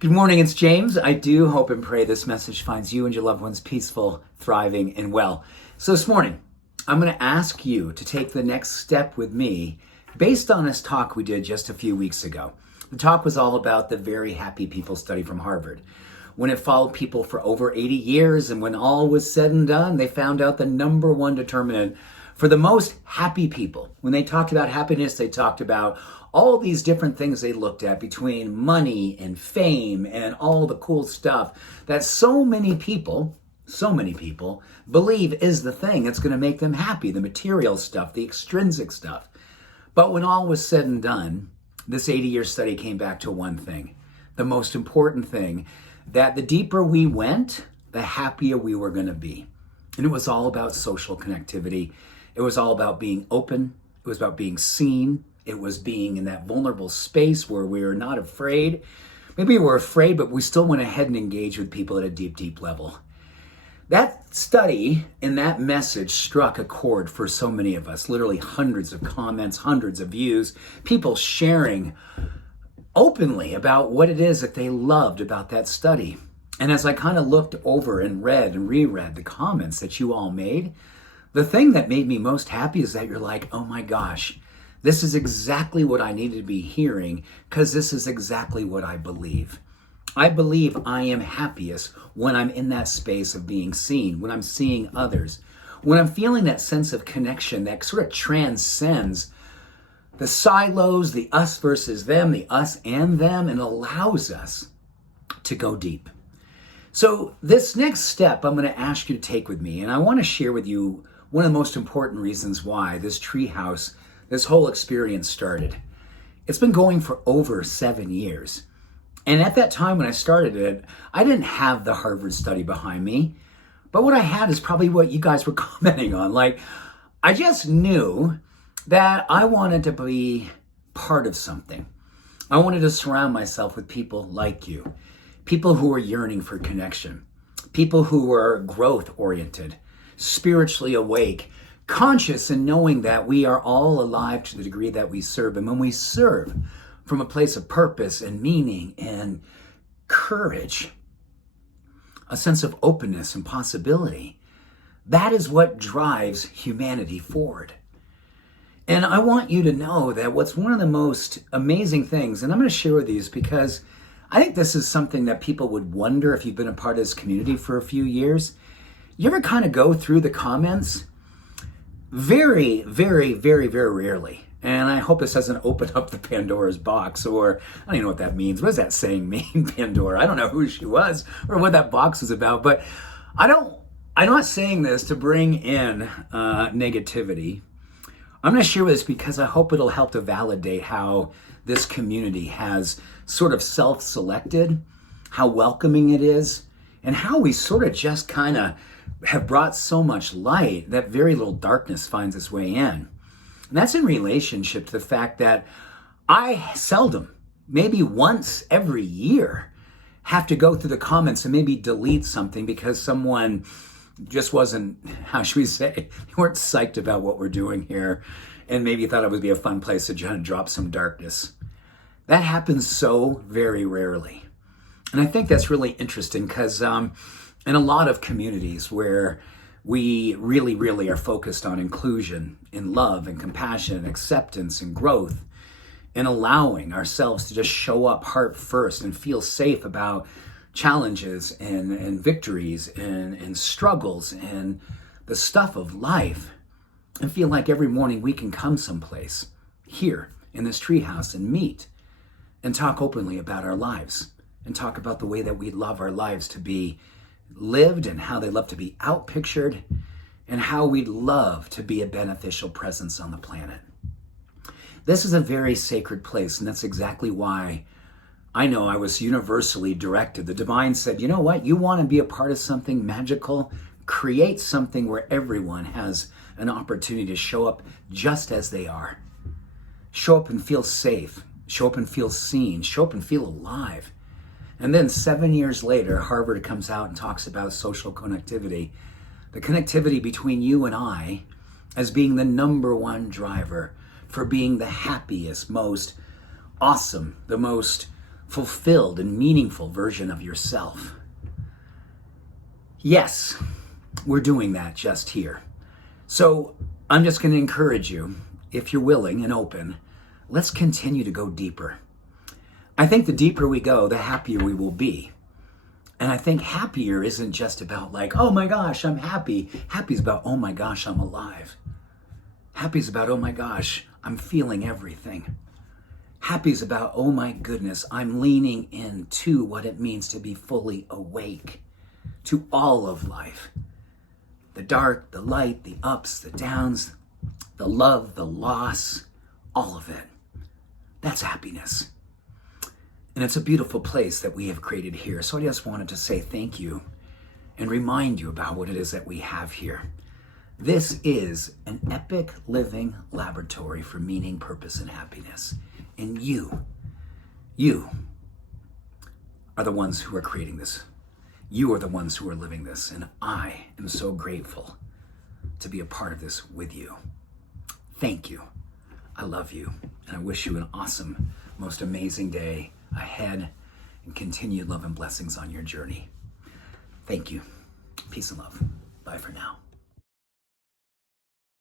Good morning, it's James. I do hope and pray this message finds you and your loved ones peaceful, thriving, and well. So this morning, I'm going to ask you to take the next step with me based on this talk we did just a few weeks ago. The talk was all about the Very Happy People study from Harvard. When it followed people for over 80 years, and when all was said and done, they found out the number one determinant for the most happy people. When they talked about happiness, they talked about all these different things they looked at between money and fame and all the cool stuff that so many people believe is the thing that's going to make them happy, the material stuff, the extrinsic stuff. But when all was said and done, this 80-year study came back to one thing, the most important thing, that the deeper we went, the happier we were going to be. And it was all about social connectivity. It was all about being open. It was about being seen. It was being in that vulnerable space where we were not afraid. Maybe we were afraid, but we still went ahead and engaged with people at a deep, deep level. That study and that message struck a chord for so many of us, literally hundreds of comments, hundreds of views, people sharing openly about what it is that they loved about that study. And as I kind of looked over and read and reread the comments that you all made, the thing that made me most happy is that you're like, oh my gosh, this is exactly what I needed to be hearing, because this is exactly what I believe. I believe I am happiest when I'm in that space of being seen, when I'm seeing others, when I'm feeling that sense of connection that sort of transcends the silos, the us versus them, the us and them, and allows us to go deep. So this next step I'm going to ask you to take with me, and I want to share with you one of the most important reasons why this treehouse, this whole experience started. It's been going for over 7 years. And at that time when I started it, I didn't have the Harvard study behind me. But what I had is probably what you guys were commenting on. Like, I just knew that I wanted to be part of something. I wanted to surround myself with people like you, people who are yearning for connection, people who are growth-oriented, spiritually awake, conscious and knowing that we are all alive to the degree that we serve. And when we serve from a place of purpose and meaning and courage, a sense of openness and possibility, that is what drives humanity forward. And I want you to know that what's one of the most amazing things, and I'm going to share with you, is because I think this is something that people would wonder if you've been a part of this community for a few years. You ever kind of go through the comments? Very, very, very, very rarely. And I hope this doesn't open up the Pandora's box, or I don't even know what that means. What does that saying mean, Pandora? I don't know who she was or what that box was about, but I'm not saying this to bring in negativity. I'm going to share this because I hope it'll help to validate how this community has sort of self-selected, how welcoming it is, and how we sort of just kind of have brought so much light that very little darkness finds its way in. And that's in relationship to the fact that I seldom, maybe once every year, have to go through the comments and maybe delete something because someone just wasn't, how should we say, they weren't psyched about what we're doing here and maybe thought it would be a fun place to just drop some darkness. That happens so very rarely. And I think that's really interesting because in a lot of communities where we really, really are focused on inclusion and love and compassion and acceptance and growth and allowing ourselves to just show up heart first and feel safe about challenges and victories and struggles and the stuff of life, and feel like every morning we can come someplace here in this treehouse and meet and talk openly about our lives and talk about the way that we love our lives to be lived and how they love to be outpictured and how we'd love to be a beneficial presence on the planet. This is a very sacred place, and that's exactly why I know I was universally directed. The divine said, you know what? You want to be a part of something magical? Create something where everyone has an opportunity to show up just as they are. Show up and feel safe. Show up and feel seen. Show up and feel alive. And then 7 years later, Harvard comes out and talks about social connectivity. The connectivity between you and I as being the number one driver for being the happiest, most awesome, the most fulfilled and meaningful version of yourself. Yes, we're doing that just here. So I'm just going to encourage you, if you're willing and open, let's continue to go deeper. I think the deeper we go, the happier we will be. And I think happier isn't just about like, oh my gosh, I'm happy. Happy is about, oh my gosh, I'm alive. Happy is about, oh my gosh, I'm feeling everything. Happy is about, oh my goodness, I'm leaning into what it means to be fully awake to all of life. The dark, the light, the ups, the downs, the love, the loss, all of it. That's happiness. And it's a beautiful place that we have created here. So I just wanted to say thank you and remind you about what it is that we have here. This is an epic living laboratory for meaning, purpose, and happiness. And you are the ones who are creating this. You are the ones who are living this. And I am so grateful to be a part of this with you. Thank you. I love you. And I wish you an awesome, most amazing day ahead and continued love and blessings on your journey. Thank you. Peace and love. Bye for now.